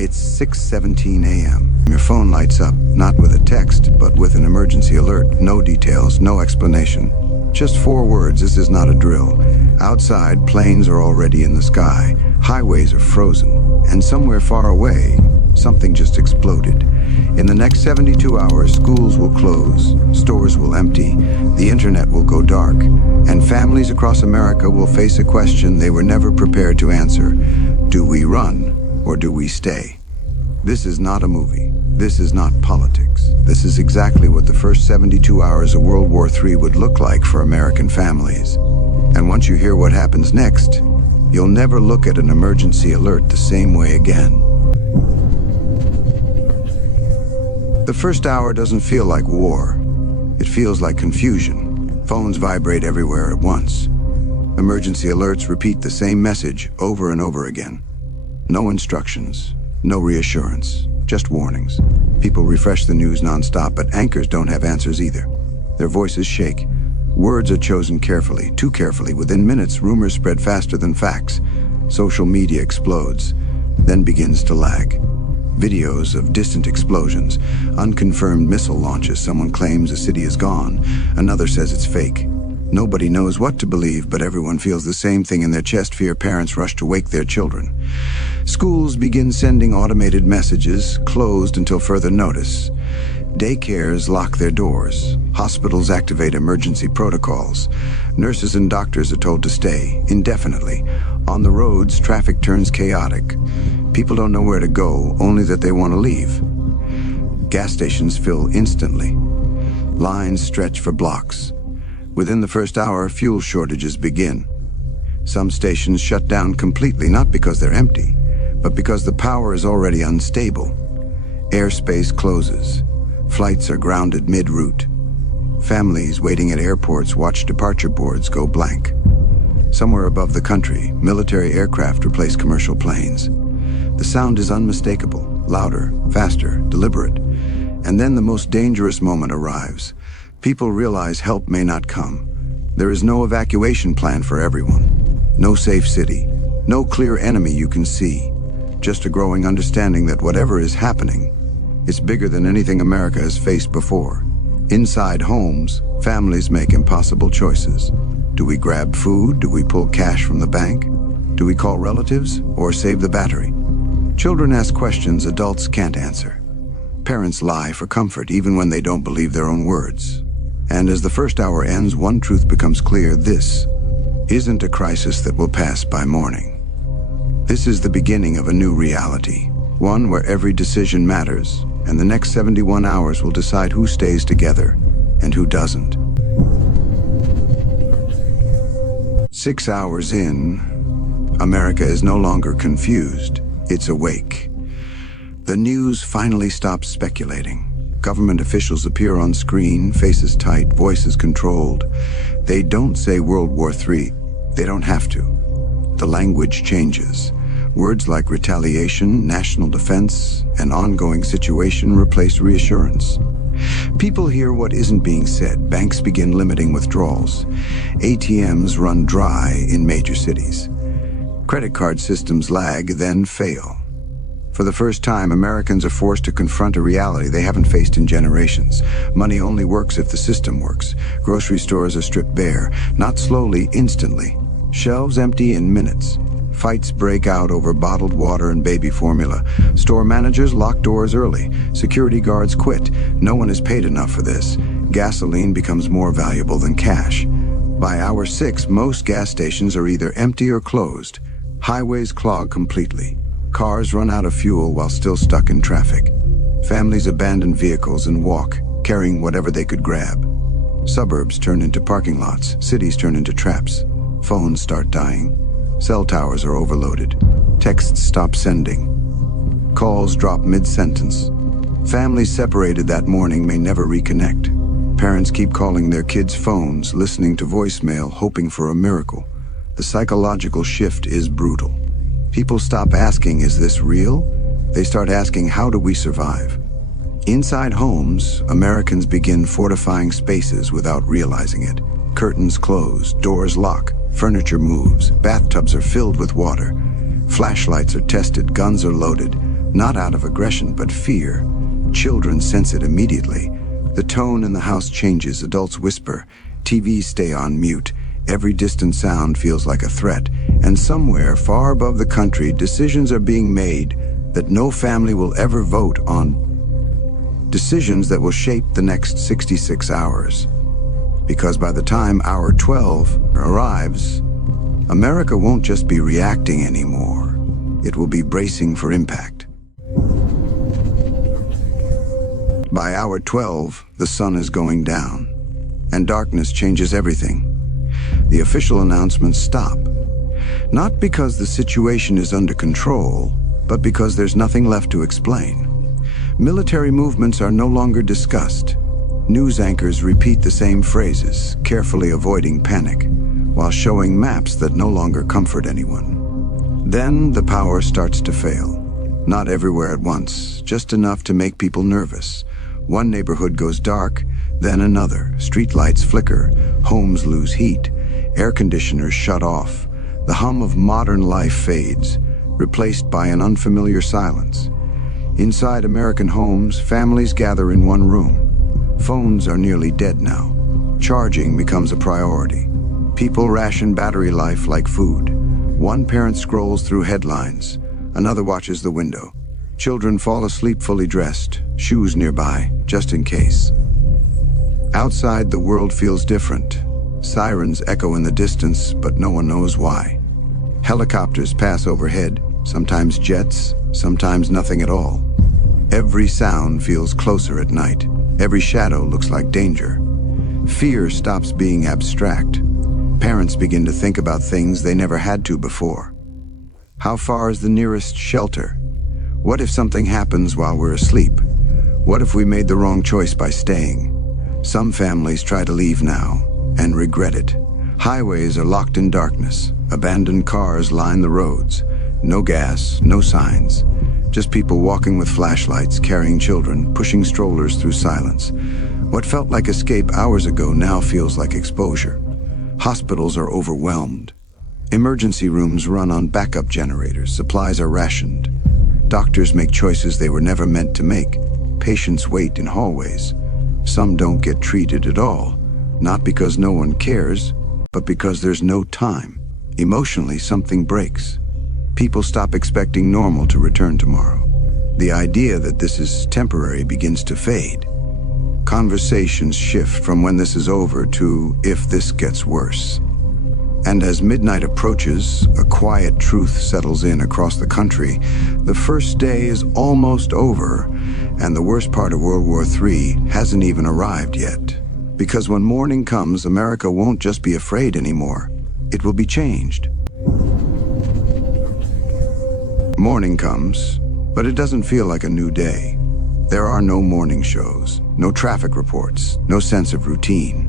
It's 6:17 a.m. Your phone lights up, not with a text, but with an emergency alert. No details, no explanation. Just 4 words, this is not a drill. Outside, planes are already in the sky. Highways are frozen. And somewhere far away, something just exploded. In the next 72 hours, schools will close, stores will empty, the internet will go dark, and families across America will face a question they were never prepared to answer. Do we run, or do we stay? This is not a movie. This is not politics. This is exactly what the first 72 hours of World War III would look like for American families. And once you hear what happens next, you'll never look at an emergency alert the same way again. The first hour doesn't feel like war. It feels like confusion. Phones vibrate everywhere at once. Emergency alerts repeat the same message over and over again. No instructions, no reassurance, just warnings. People refresh the news nonstop, but anchors don't have answers either. Their voices shake. Words are chosen carefully, too carefully. Within minutes, rumors spread faster than facts. Social media explodes, then begins to lag. Videos of distant explosions, unconfirmed missile launches. Someone claims a city is gone, another says it's fake. Nobody knows what to believe, but everyone feels the same thing in their chest. Fear. Parents rush to wake their children. Schools begin sending automated messages, closed until further notice. Daycares lock their doors. Hospitals activate emergency protocols. Nurses and doctors are told to stay indefinitely. On the roads, traffic turns chaotic. People don't know where to go, only that they want to leave. Gas stations fill instantly. Lines stretch for blocks. Within the first hour, fuel shortages begin. Some stations shut down completely, not because they're empty, but because the power is already unstable. Airspace closes. Flights are grounded mid-route. Families waiting at airports watch departure boards go blank. Somewhere above the country, military aircraft replace commercial planes. The sound is unmistakable, louder, faster, deliberate. And then the most dangerous moment arrives. People realize help may not come. There is no evacuation plan for everyone. No safe city. No clear enemy you can see. Just a growing understanding that whatever is happening, it's bigger than anything America has faced before. Inside homes, families make impossible choices. Do we grab food? Do we pull cash from the bank? Do we call relatives or save the battery? Children ask questions adults can't answer. Parents lie for comfort even when they don't believe their own words. And as the first hour ends, one truth becomes clear. This isn't a crisis that will pass by morning. This is the beginning of a new reality, one where every decision matters, and the next 71 hours will decide who stays together and who doesn't. 6 hours in, America is no longer confused. It's awake. The news finally stops speculating. Government officials appear on screen, faces tight, voices controlled. They don't say World War III. They don't have to. The language changes. Words like retaliation, national defense, and ongoing situation replace reassurance. People hear what isn't being said. Banks begin limiting withdrawals. ATMs run dry in major cities. Credit card systems lag, then fail. For the first time, Americans are forced to confront a reality they haven't faced in generations. Money only works if the system works. Grocery stores are stripped bare, not slowly, instantly. Shelves empty in minutes. Fights break out over bottled water and baby formula. Store managers lock doors early. Security guards quit. No one is paid enough for this. Gasoline becomes more valuable than cash. By hour 6, most gas stations are either empty or closed. Highways clog completely. Cars run out of fuel while still stuck in traffic. Families abandon vehicles and walk, carrying whatever they could grab. Suburbs turn into parking lots. Cities turn into traps. Phones start dying. Cell towers are overloaded. Texts stop sending. Calls drop mid-sentence. Families separated that morning may never reconnect. Parents keep calling their kids' phones, listening to voicemail, hoping for a miracle. The psychological shift is brutal. People stop asking, is this real? They start asking, how do we survive? Inside homes, Americans begin fortifying spaces without realizing it. Curtains close, doors lock, furniture moves, bathtubs are filled with water. Flashlights are tested, guns are loaded. Not out of aggression, but fear. Children sense it immediately. The tone in the house changes. Adults whisper. TVs stay on mute. Every distant sound feels like a threat. And somewhere, far above the country, decisions are being made that no family will ever vote on. Decisions that will shape the next 66 hours. Because by the time hour 12 arrives, America won't just be reacting anymore. It will be bracing for impact. By hour 12, the sun is going down, and darkness changes everything. The official announcements stop. Not because the situation is under control, but because there's nothing left to explain. Military movements are no longer discussed. News anchors repeat the same phrases, carefully avoiding panic, while showing maps that no longer comfort anyone. Then the power starts to fail. Not everywhere at once, just enough to make people nervous. One neighborhood goes dark, then another. Streetlights flicker, homes lose heat, air conditioners shut off. The hum of modern life fades, replaced by an unfamiliar silence. Inside American homes, families gather in one room. Phones are nearly dead now. Charging becomes a priority. People ration battery life like food. One parent scrolls through headlines, another watches the window. Children fall asleep fully dressed, shoes nearby, just in case. Outside, the world feels different. Sirens echo in the distance, but no one knows why. Helicopters pass overhead, sometimes jets, sometimes nothing at all. Every sound feels closer at night. Every shadow looks like danger. Fear stops being abstract. Parents begin to think about things they never had to before. How far is the nearest shelter? What if something happens while we're asleep? What if we made the wrong choice by staying? Some families try to leave now and regret it. Highways are locked in darkness. Abandoned cars line the roads. No gas, no signs. Just people walking with flashlights, carrying children, pushing strollers through silence. What felt like escape hours ago now feels like exposure. Hospitals are overwhelmed. Emergency rooms run on backup generators. Supplies are rationed. Doctors make choices they were never meant to make. Patients wait in hallways. Some don't get treated at all, not because no one cares, but because there's no time. Emotionally, something breaks. People stop expecting normal to return tomorrow. The idea that this is temporary begins to fade. Conversations shift from when this is over to if this gets worse. And as midnight approaches, a quiet truth settles in across the country. The first day is almost over, and the worst part of World War III hasn't even arrived yet. Because when morning comes, America won't just be afraid anymore. It will be changed. Morning comes, but it doesn't feel like a new day. There are no morning shows, no traffic reports, no sense of routine.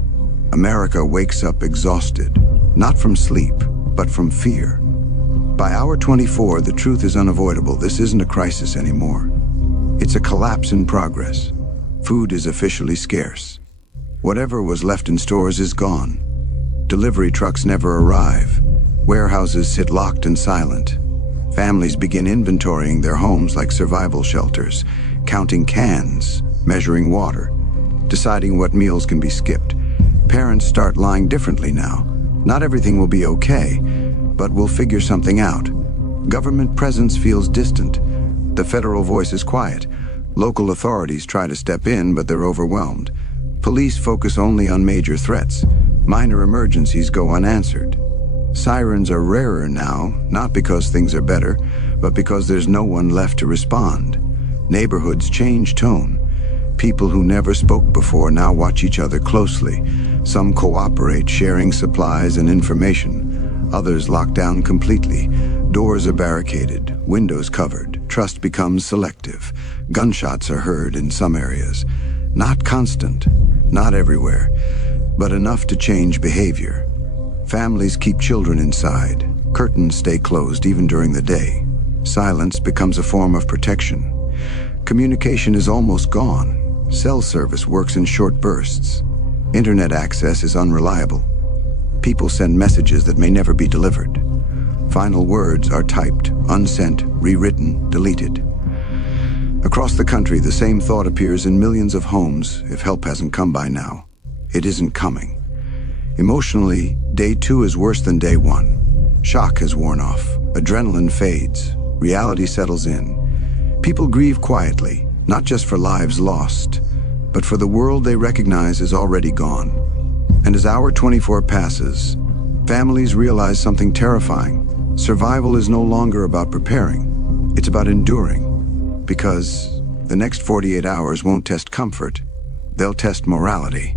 America wakes up exhausted, not from sleep, but from fear. By hour 24, the truth is unavoidable. This isn't a crisis anymore. It's a collapse in progress. Food is officially scarce. Whatever was left in stores is gone. Delivery trucks never arrive. Warehouses sit locked and silent. Families begin inventorying their homes like survival shelters, counting cans, measuring water, deciding what meals can be skipped. Parents start lying differently now. Not everything will be okay, but we'll figure something out. Government presence feels distant. The federal voice is quiet. Local authorities try to step in, but they're overwhelmed. Police focus only on major threats. Minor emergencies go unanswered. Sirens are rarer now, not because things are better, but because there's no one left to respond. Neighborhoods change tone. People who never spoke before now watch each other closely. Some cooperate, sharing supplies and information. Others lock down completely. Doors are barricaded, windows covered. Trust becomes selective. Gunshots are heard in some areas. Not constant, not everywhere, but enough to change behavior. Families keep children inside. Curtains stay closed even during the day. Silence becomes a form of protection. Communication is almost gone. Cell service works in short bursts. Internet access is unreliable. People send messages that may never be delivered. Final words are typed, unsent, rewritten, deleted. Across the country, the same thought appears in millions of homes if help hasn't come by now. It isn't coming. Emotionally, day 2 is worse than day 1. Shock has worn off. Adrenaline fades. Reality settles in. People grieve quietly, not just for lives lost, but for the world they recognize is already gone. And as hour 24 passes, families realize something terrifying. Survival is no longer about preparing. It's about enduring. Because the next 48 hours won't test comfort. They'll test morality.